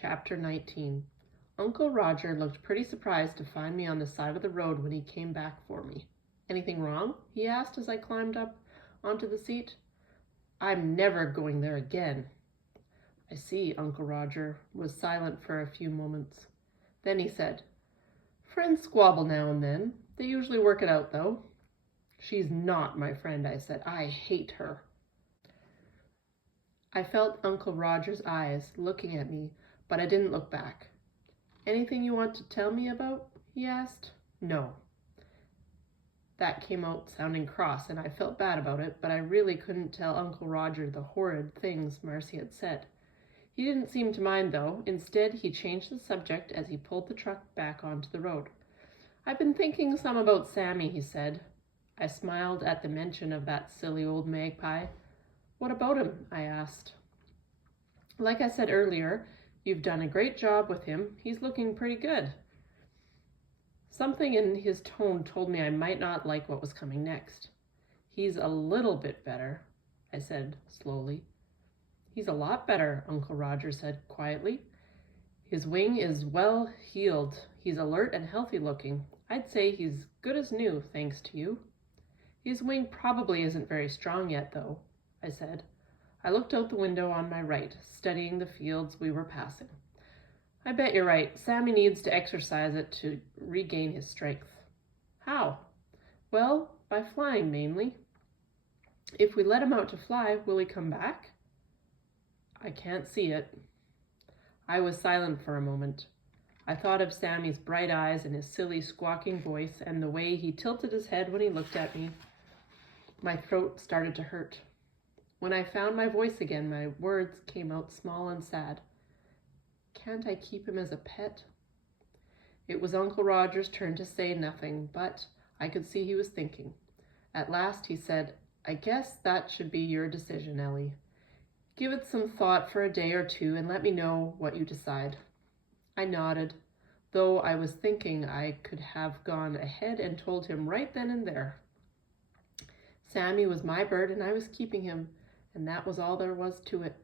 Chapter 19. Uncle Roger looked pretty surprised to find me on the side of the road when he came back for me. "Anything wrong?" he asked as I climbed up onto the seat. "I'm never going there again." "I see." Uncle Roger was silent for a few moments. Then he said, "Friends squabble now and then. They usually work it out, though." "She's not my friend," I said. "I hate her." I felt Uncle Roger's eyes looking at me, but I didn't look back. "Anything you want to tell me about?" he asked. "No." That came out sounding cross, and I felt bad about it, but I really couldn't tell Uncle Roger the horrid things Marcy had said. He didn't seem to mind, though. Instead, he changed the subject as he pulled the truck back onto the road. "I've been thinking some about Sammy," he said. I smiled at the mention of that silly old magpie. "What about him?" I asked. "Like I said earlier, you've done a great job with him. He's looking pretty good." Something in his tone told me I might not like what was coming next. "He's a little bit better," I said slowly. "He's a lot better," Uncle Roger said quietly. "His wing is well healed. He's alert and healthy looking. I'd say he's good as new, thanks to you." "His wing probably isn't very strong yet, though," I said. I looked out the window on my right, studying the fields we were passing. "I bet you're right. Sammy needs to exercise it to regain his strength." "How?" "Well, by flying mainly." "If we let him out to fly, will he come back?" "I can't see it." I was silent for a moment. I thought of Sammy's bright eyes and his silly squawking voice and the way he tilted his head when he looked at me. My throat started to hurt. When I found my voice again, my words came out small and sad. "Can't I keep him as a pet?" It was Uncle Roger's turn to say nothing, but I could see he was thinking. At last he said, "I guess that should be your decision, Ellie. Give it some thought for a day or two and let me know what you decide." I nodded, though I was thinking I could have gone ahead and told him right then and there. Sammy was my bird and I was keeping him, and that was all there was to it.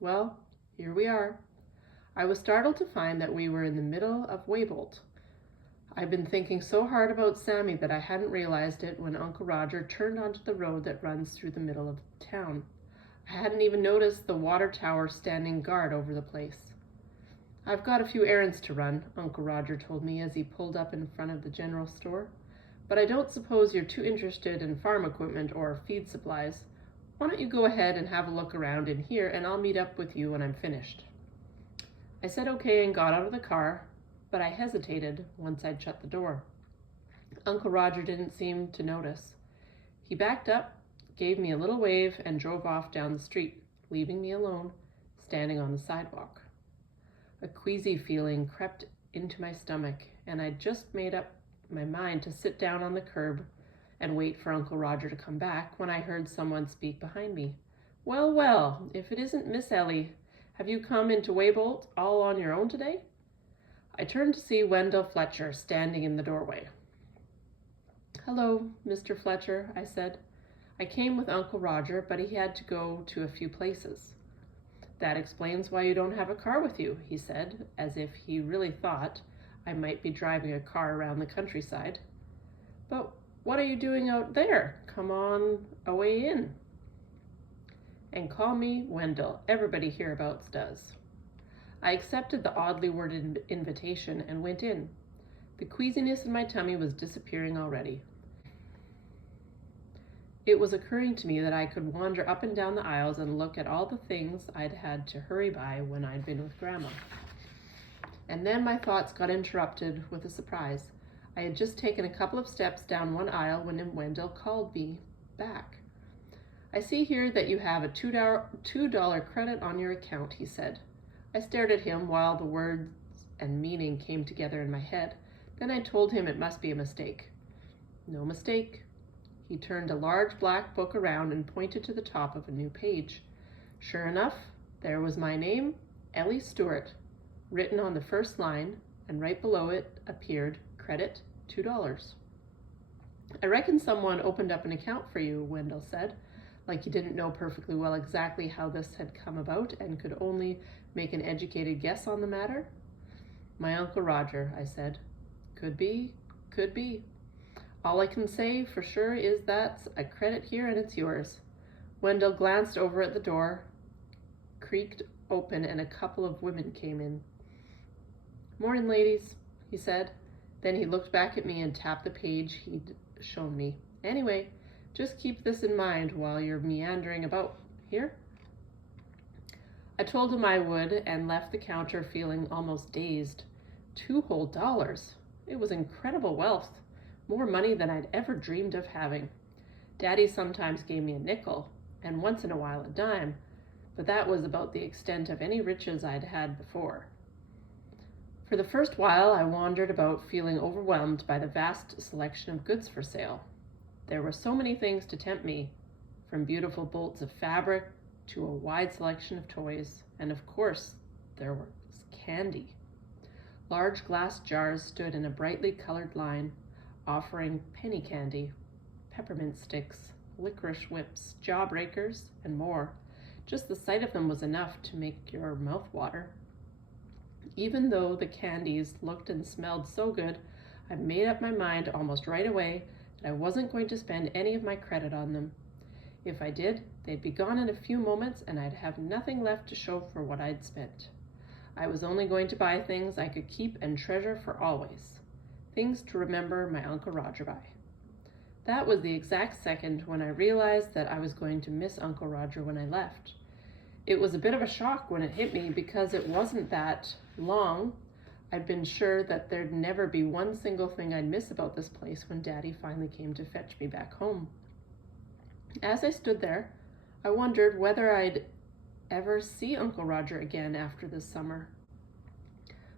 Well, here we are. I was startled to find that we were in the middle of Waybolt. I'd been thinking so hard about Sammy that I hadn't realized it when Uncle Roger turned onto the road that runs through the middle of town. I hadn't even noticed the water tower standing guard over the place. "I've got a few errands to run," Uncle Roger told me as he pulled up in front of the general store. "But I don't suppose you're too interested in farm equipment or feed supplies. Why don't you go ahead and have a look around in here, and I'll meet up with you when I'm finished." I said okay and got out of the car, but I hesitated once I'd shut the door. Uncle Roger didn't seem to notice. He backed up, gave me a little wave, and drove off down the street, leaving me alone, standing on the sidewalk. A queasy feeling crept into my stomach, and I'd just made up my mind to sit down on the curb and wait for Uncle Roger to come back when I heard someone speak behind me. "Well, well, if it isn't Miss Ellie. Have you come into Waybolt all on your own today?" I turned to see Wendell Fletcher standing in the doorway. "Hello, Mr. Fletcher," I said. "I came with Uncle Roger, but he had to go to a few places." "That explains why you don't have a car with you," he said, as if he really thought I might be driving a car around the countryside. "But what are you doing out there? Come on away in." "And call me Wendell. Everybody hereabouts does." I accepted the oddly worded invitation and went in. The queasiness in my tummy was disappearing already. It was occurring to me that I could wander up and down the aisles and look at all the things I'd had to hurry by when I'd been with Grandma. And then my thoughts got interrupted with a surprise. I had just taken a couple of steps down one aisle when Wendell called me back. "I see here that you have a $2 credit on your account," he said. I stared at him while the words and meaning came together in my head. Then I told him it must be a mistake. "No mistake." He turned a large black book around and pointed to the top of a new page. Sure enough, there was my name, Ellie Stewart, written on the first line, and right below it appeared credit $2. "I reckon someone opened up an account for you," Wendell said. like he didn't know perfectly well exactly how this had come about and could only make an educated guess on the matter. My Uncle Roger, I said. Could be, could be. All I can say for sure is that's a credit here and it's yours. Wendell glanced over at the door, creaked open, and a couple of women came in. Morning, ladies, he said. Then he looked back at me and tapped the page he'd shown me. Anyway, just keep this in mind while you're meandering about here. I told him I would and left the counter feeling almost dazed. $2 whole. It was incredible wealth, more money than I'd ever dreamed of having. Daddy sometimes gave me a nickel, and once in a while a dime, but that was about the extent of any riches I'd had before. For the first while, I wandered about feeling overwhelmed by the vast selection of goods for sale. There were so many things to tempt me, from beautiful bolts of fabric to a wide selection of toys, and of course, there was candy. Large glass jars stood in a brightly colored line, offering penny candy, peppermint sticks, licorice whips, jawbreakers, and more. Just the sight of them was enough to make your mouth water. Even though the candies looked and smelled so good, I made up my mind almost right away that I wasn't going to spend any of my credit on them. If I did, they'd be gone in a few moments and I'd have nothing left to show for what I'd spent. I was only going to buy things I could keep and treasure for always. Things to remember my Uncle Roger by. That was the exact second when I realized that I was going to miss Uncle Roger when I left. It was a bit of a shock when it hit me because it wasn't that long. I'd been sure that there'd never be one single thing I'd miss about this place when Daddy finally came to fetch me back home. As I stood there, I wondered whether I'd ever see Uncle Roger again after this summer.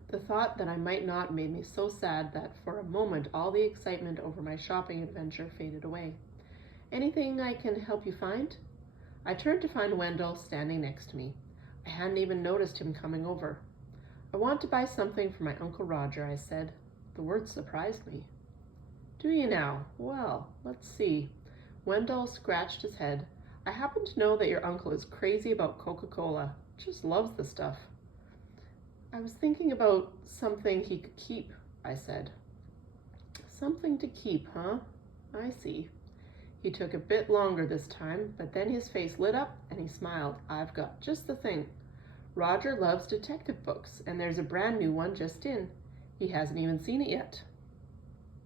The thought that I might not made me so sad that for a moment all the excitement over my shopping adventure faded away. Anything I can help you find? I turned to find Wendell standing next to me. I hadn't even noticed him coming over. I want to buy something for my Uncle Roger, I said. The words surprised me. Do you now? Well, let's see. Wendell scratched his head. I happen to know that your uncle is crazy about Coca-Cola. Just loves the stuff. I was thinking about something he could keep, I said. Something to keep, huh? I see. He took a bit longer this time, but then his face lit up and he smiled. I've got just the thing. Roger loves detective books, and there's a brand new one just in. He hasn't even seen it yet.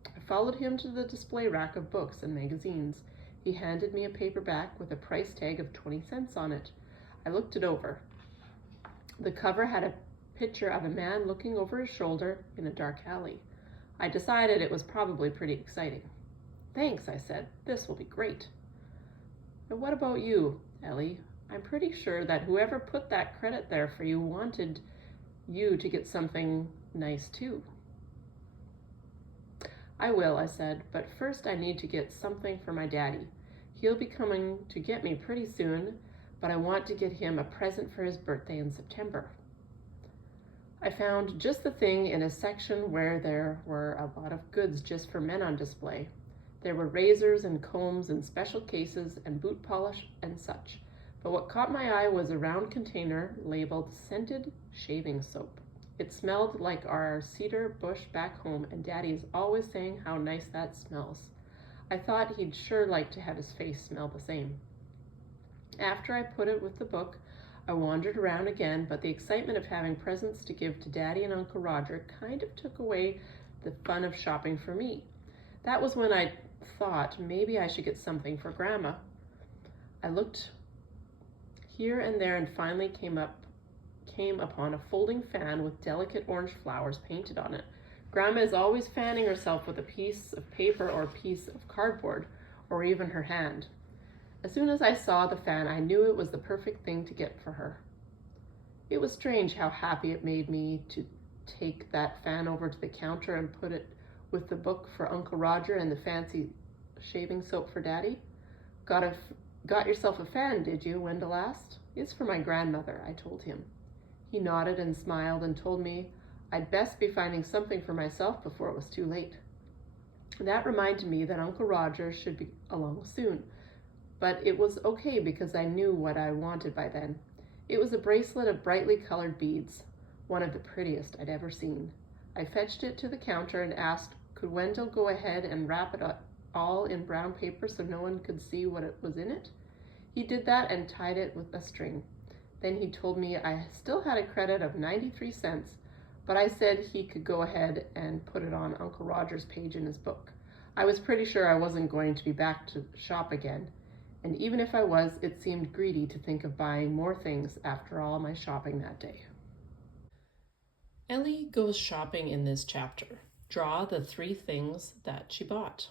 I followed him to the display rack of books and magazines. He handed me a paperback with a price tag of 20 cents on it. I looked it over. The cover had a picture of a man looking over his shoulder in a dark alley. I decided it was probably pretty exciting. Thanks, I said. This will be great. And what about you, Ellie? I'm pretty sure that whoever put that credit there for you wanted you to get something nice too. I will, I said, but first I need to get something for my daddy. He'll be coming to get me pretty soon, but I want to get him a present for his birthday in September. I found just the thing in a section where there were a lot of goods just for men on display. There were razors and combs in special cases and boot polish and such. But what caught my eye was a round container labeled scented shaving soap. It smelled like our cedar bush back home, and Daddy is always saying how nice that smells. I thought he'd sure like to have his face smell the same. After I put it with the book, I wandered around again, but the excitement of having presents to give to Daddy and Uncle Roger kind of took away the fun of shopping for me. That was when I thought maybe I should get something for Grandma. I looked here and there and finally came upon a folding fan with delicate orange flowers painted on it. Grandma is always fanning herself with a piece of paper or a piece of cardboard, or even her hand. As soon as I saw the fan, I knew it was the perfect thing to get for her. It was strange how happy it made me to take that fan over to the counter and put it with the book for Uncle Roger and the fancy shaving soap for Daddy. Got yourself a fan, did you? Wendell asked. It's for my grandmother, I told him. He nodded and smiled and told me I'd best be finding something for myself before it was too late. That reminded me that Uncle Roger should be along soon, but it was okay because I knew what I wanted by then. It was a bracelet of brightly colored beads, one of the prettiest I'd ever seen. I fetched it to the counter and asked, could Wendell go ahead and wrap it all in brown paper so no one could see what was in it? He did that and tied it with a string. Then he told me I still had a credit of 93 cents, but I said he could go ahead and put it on Uncle Roger's page in his book. I was pretty sure I wasn't going to be back to shop again, and even if I was, it seemed greedy to think of buying more things after all my shopping that day. Ellie goes shopping in this chapter. Draw the 3 things that she bought.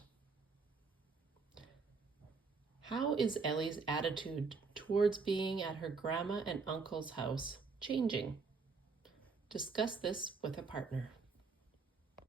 How is Ellie's attitude towards being at her grandma and uncle's house changing? Discuss this with a partner.